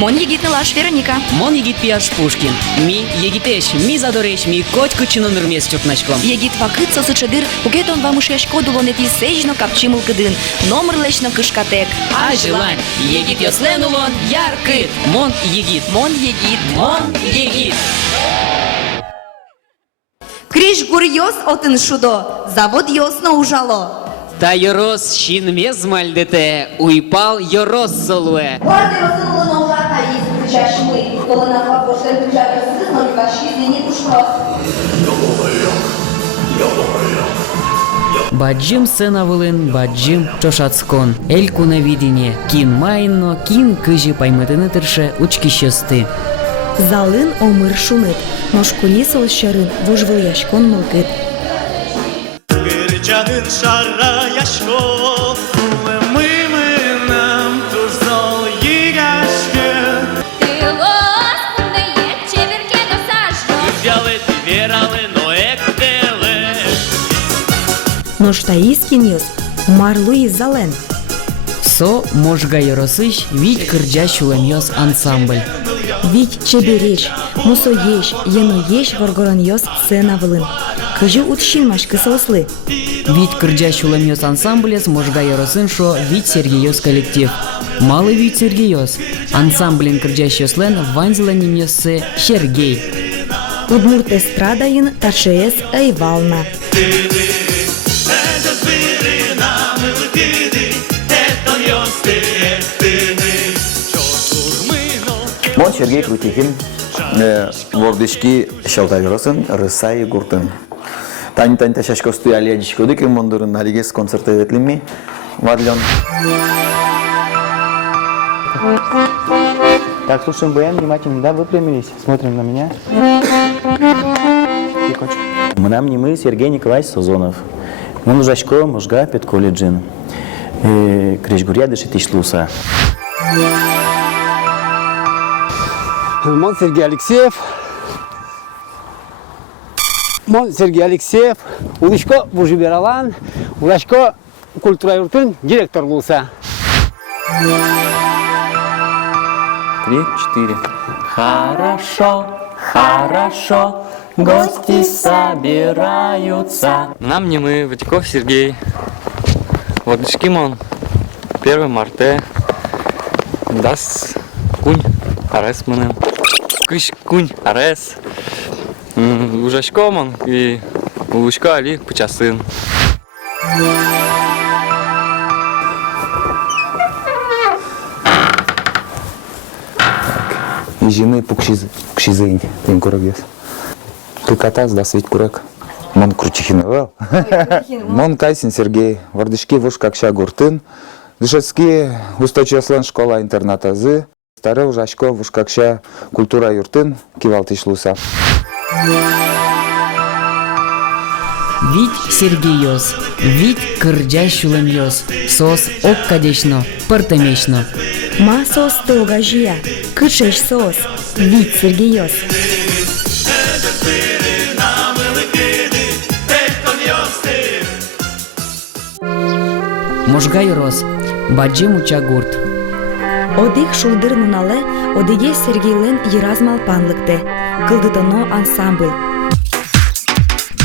Мон егитны лаш Вероника. Мон егит пияш Пушкин. Ми егитеш, ми задореш, ми котку чиноныр мес чукначком. Егит вакыт сосычыдыр, угетон вамышеш кодулонети сежно капчимыл кыдын, номер лечно кышкатек. А желань, егит йослен улон, яркыт. Мон егит. Мон егит. Мон егит. Криш гур йос отын шудо, завод йосно ужало. Та йорос шин мезмальдете, уйпал йорос солуе. Квартира сынулы ужата есть кричаш мы, коли на факт поштен кричат сызнали кашки зенит ушпрос. Баджим сцена вылын, баджим чошацкон. Эль кунавидине, кин майно, кин кыжи паймытыны тырше учкищесты. Залын омыр шумет, ношкуни сылыщарын вужвыл яшкон мылкыт. Гырчадын шара яшко, мымынам тузол егашке. Тылос пунде чеверке досажно. Взяли ти верали, но эктеле. Ноштаискин йос, марлуи зален. Со можга йоросыш, вить кырджащулем йос ансамбль. Вить чебереш, мусоеш, еноеш воргорон йос сцена вылын. Кыжы утшинмаш кысылыслы. Вить кырджащулем йос ансамблес можга йоросын шо вить Сергейос коллектив. Малый вить Сергейос. Ансамблен кырджащослен ванзеленем йосы Сергей. Удмурт эстрадайын ташеес айвална. Мон Сергей Крутихин, вордышки шалтайросын, рысай гуртын. Тань-тань ташашко стояли одичкоды, кем мондурын алигес концерты ветлими, вадлен. Так, слушаем БН, внимательно, да, выпрямились, смотрим на меня. Мнам не мы, Сергей Николаевич Сазонов. Мы нужачко, можга, пет колледжин. Кришгурья дышит ишлуса. Мон Сергей Алексеев. Мон Сергей Алексеев. Улышко Бужибералан. Улашко культура юртын директор Луса. 3, 4. Хорошо, хорошо. Гости собираются. Нам не мы, Ватиков Сергей. Вот Шкимон. 1 марта. Дас кунь. Арес мене. Кыш кунь арес. Ужашко мон и улышко али почасын. Ижины пукшизын, тем курагес. Ты катас, да, свить курак. Мон Крутихин. Мон Кайсин Сергей. Вардышки вуш какша гуртын. Дышецкий устойчивослен школа-интерната зы. Старый ужашко вуш какша культура юртын кивалтыш луса. Вить Сергейос, вить кырджащулем йос, сос оккадечно, партемечно. Ма сос тылгажия, кышеш сос, вить Сергейос. Можга йорос, баджим уча гурт. Одих шулдыр нунале, одиге Сергейлен еразмал панлыкте. Кылдытоно ансамбль.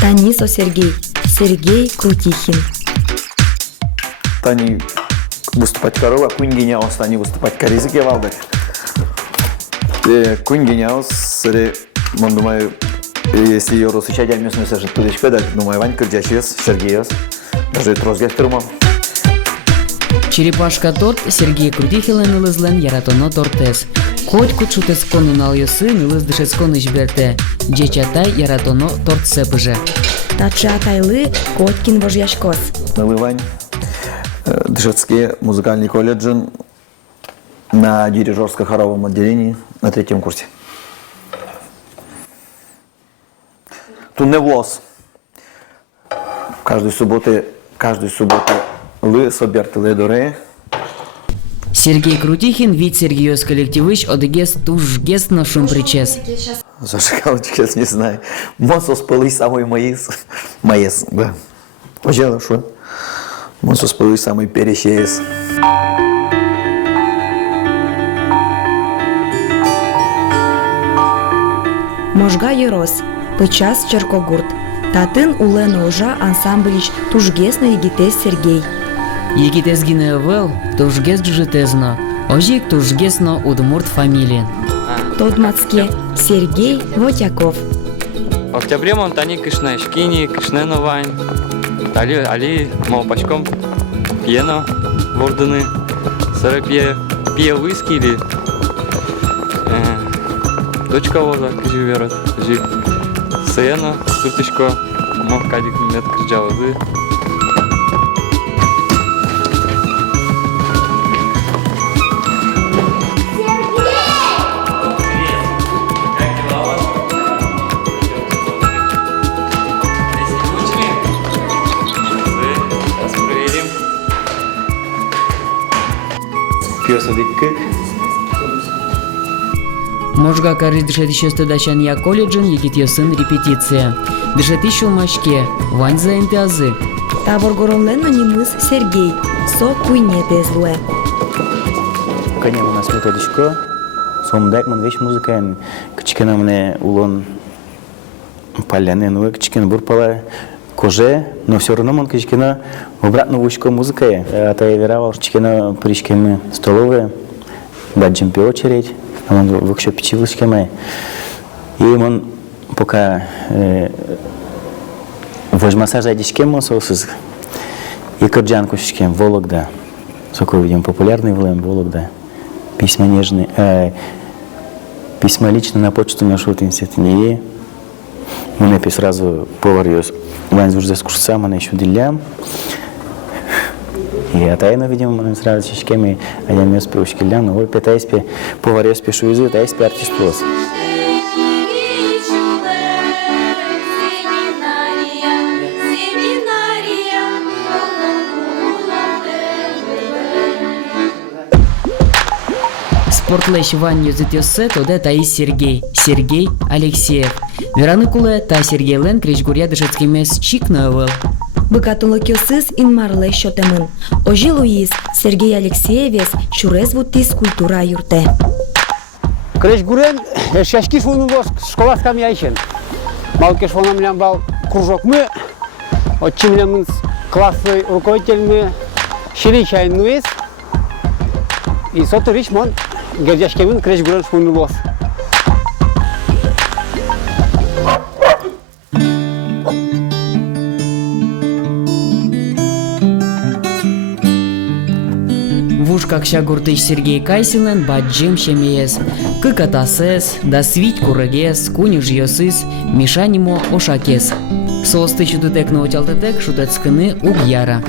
Танисо Сергей, Сергей Крутихин. Тани выступать корова, кунь гениаус, тани выступать коризыке валды. Кунь гениаус, мон думаю, если ее росыча дямес не сажет тудечко, да, думаю, Вань Кырджащиос, Сергейос, даже трозгах трумом. Черепашка торт Сергей Крутихилен ылызлен яратоно тортес. Котку чутескон унал йосы нылыз дышескон ишберте. Джечатай яратоно торт сепыже. Тача тайлы Коткин вожьяшкос. Вань, Дышецкий музыкальный колледж на дирижерско-хоровом отделении на 3-м курсе. Тут не ВОЗ. Каждую субботу лы соберты ледоре. Сергей Крутихин, вид Сергейос коллективыч, одегес туж гест на шум причес. Зажигалочки, я не знаю. Монсос пылый самый маис. Да. Пожалуй, что? Монсос пылый самый перещеес. Можга Йорос, Пычас Черкогурт. Татын улена ужа ансамблич Тужгесно Егитес Сергей. Егитес гиневел, тужгес джитезно. Ожик тужгесно удмурт фамилия. Тодмацке Сергей Вотяков. В октябре монтани кышна шкини, кышне новань. Али малпачком пьено ворданы. Сара пье виски или дочка воза, кажи верот. Жи сено, суточко, мов кадик мет кричавазы. Можга кари дышетищесты дачания колледжин егитьесын репетиция. Дышетищу машке, вань за энтиазы. Табор горомленно немыс Сергей. Со куйне тезлуэ. Коня у нас методичко. Сомдак ман вещь музыка. Кичкена мне улон поляны, ну кичкена бурпала коже, но все равно ман кичкена обратно вушко музыка. А то я веровал, кичкена причками столовые, баджим пи очередь. Он вообще печивушками. И он пока возьмаса жадичкем он соусыз. И корджанку шкем Вологда. Сколько видим популярный в Вологда. Письма нежные. Письма лично на почту на шутинсет не. Мы напис сразу поварьёс. Вань звуж за скушса, мы еще делям. И тайно, видимо, мы сразу шкеми, а я не успел шкилям, но вот пятаясь поварьёс пишу язык, а есть артист плос. Спортлэш Вань юзытёссе тоде Таис Сергей Алексеев. Вераны куле та Сергей Лен кричгурья дышецкий мес чик новел. Быкатулы кёсыз инмарлы шотемын. Ожи Луис Сергей Алексеевес чурез вутис культура юрте. Кричгурен шашки шунун бос школа скамьяйшен. Малкеш фонамлян бал кружок мы. Отчимлямын классный руководитель мы Ширичайн Нуис. И сотурич мон Гердяшкевин кричгурен шунун бос. Какша гуртыш Сергей Кайсилен баджим шемиес. Кыкатасес, да свить курагес, кунюж йосыс, мишанимо ошакес. Соосты чудутек научалтетек шутецкыны угьяра.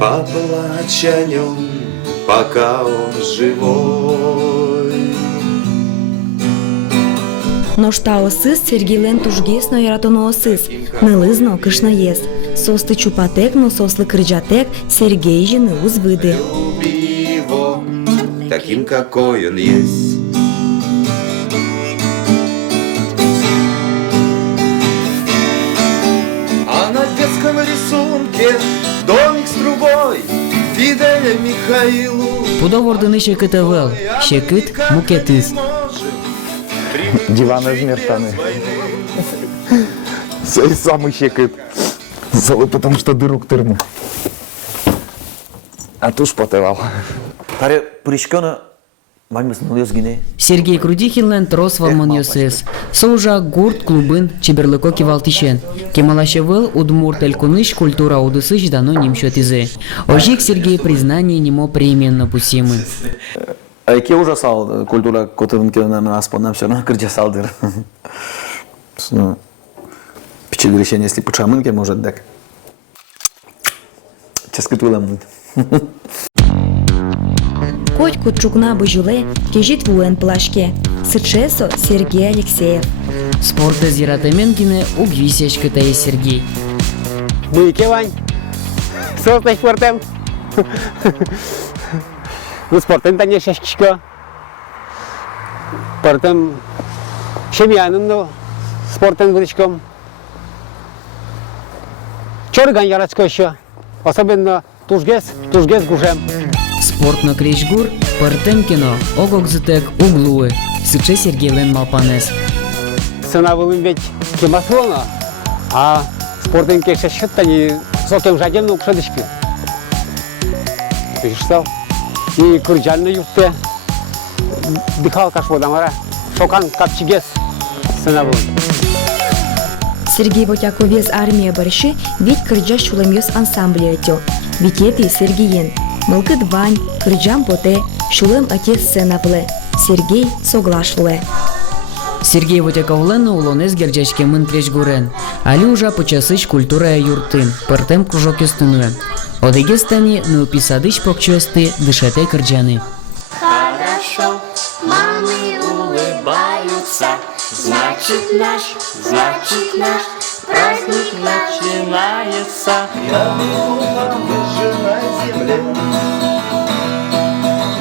Поплачь о нем, пока он живой. Ношта осыз Сергей Лен тужгесно яратоно осыз. Нылызно кышна ес. Состы чупатек, но сослы крыджатек Сергей же нылуз выды. Люби его таким, какой он есть. А на детском рисунке домик с трубой Фиделя Михаилу. Пудовордыны шекытывел, шекыт мукетыз. Диван размер таны. Сей самый щекает. Залы, потому что дыру к тырму. А туж потевал. Таре пришкана маймыс нылёзгине. Сергей Крудихинлен трос валмон йосес. Соужа гурт клубын чеберлыко кивалтишен. Кемалашевел удмурт элькуныш культура удысыш дано нимшотизе. Ожик Сергей признание немо преименно пусимы. Ке ужасал культура котовын кенен аспонам все равно кырджасалдыр. Пичи решение, если почамынке может так. Ческытулам. Котьку чукна быжуле кежит вуэн плашке. Сычесо Сергей Алексеев. Спорта зиратаменкине угвисечка Таис Сергей. Буйке Вань. Состай спортем. Ну спортен тане шашкичко. Спортем шемьяным, но спортен вылечком. Чорган ярацко еще. Особенно тужгес гужем. спортно крещгур, пыртем кино, огокзытек углуы. Сыче Сергей Лен Малпанес. Сцена вылым ведь кемаслона, а спортен кеша счет-то сокем жадем на укшадышки. Ты что? И курджальны юрте дыхал каш водамара, шокан капчигес сцена вылым. Сергей Вотяковез армия барышы ведь кырджа шулемёс ансамбле этё. Витети Сергеен. Мылкыт вань, кырджам поте, шулем отец сцена вле. Сергей соглашле. Сергей Вотяковлена улонез герджачке мын крещгурен. Али ужа почасыч культура юртын, пыртем кружок юстынуе. Одегестани нылписадыч покчуесты дышете кырджаны. Хорошо, мамы улыбаются, значит наш праздник начинается. Я был там выше на земле.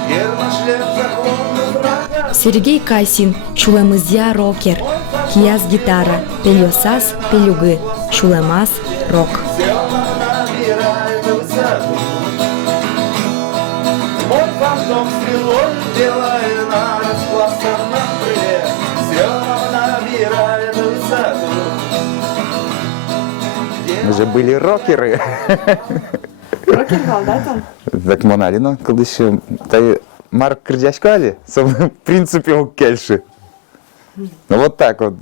Гермошлем законный врага. Сергей Кайсин, шулемызя рокер. Кияс гитара, пелёсас пелюгы, шулемас рок. Все набирает высоту. Мой фантом стрелой делает на распластанном крыле. Все набирает высоту. Мы же были рокеры. Рокер да там? Так Моналино, когда еще... Марк Крдячкали, в принципе, у Кельши. Ну вот так вот.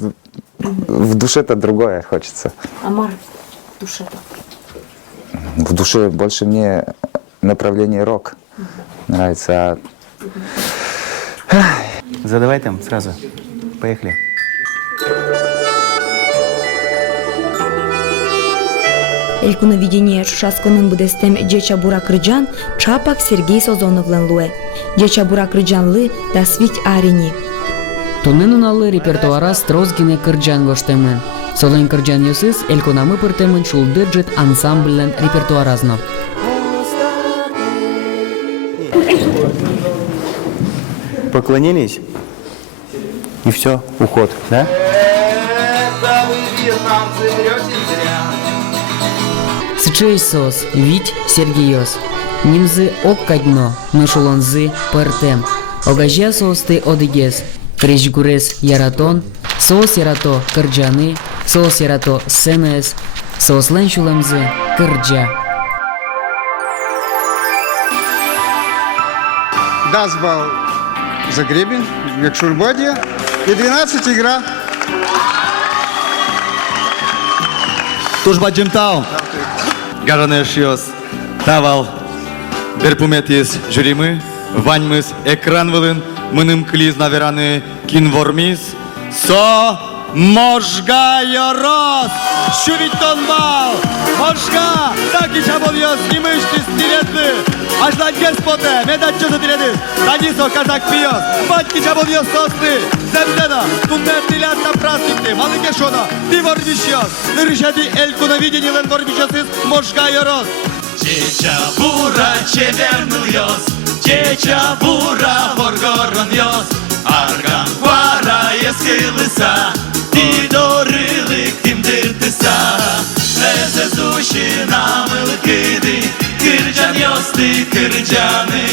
В душе-то другое хочется. А Марк в душе-то? В душе больше мне направление рок нравится. Задавай там сразу. Поехали. Элькуновидение шушасконын будестем Джеча Бура Крыджан, Чапак Сергей Созоновлен луэ. Джеча Бура Крыджанлы да свить арини. Тунен уналы репертуара строзгине кырджан гоштемын. Солен кырджан юсыз элькунамы пыртемын шулдырджет ансамблен репертуаразно. Поклонились, и все, уход, да? Это вы, вьетнамцы, врете зря. Сычей сос, вить Сергиос. Нимзы оккадно, нышулонзы пыртем. Огажя состы одыгес. Крещгурес яратон, соос ярато кырджаны, соос ярато сценес, соослен шулемзы кырджа. Дазбал Загребин, Векшурбодия и 12 игра. Тужба Джимтау. Гаранешиос. Тавал. Берпуметис жюримы. Ваньмыс экран вылын. Мыным клиз навераны кинвормис. Со можга йорос. Шувитон бал. Можга. Так и чабольос. Нимышты стилеты. Ажлать господе. Медать что-то стилеты. Танисо казак пьёс. Батьки чабольос состы. Земдена. Туннер стилят на праздникты. Малыке шона. Ты ворвищёс. Нырышади элькуновидение лен ворвищёсыз. Можга йорос. Чеча бура чевернул йос, чеча бура горгорон йос, арган хуара ескилыса, ти дорылык тимдыртыса, лезе зуши намыл кыды, кырджан йосты кырджаны,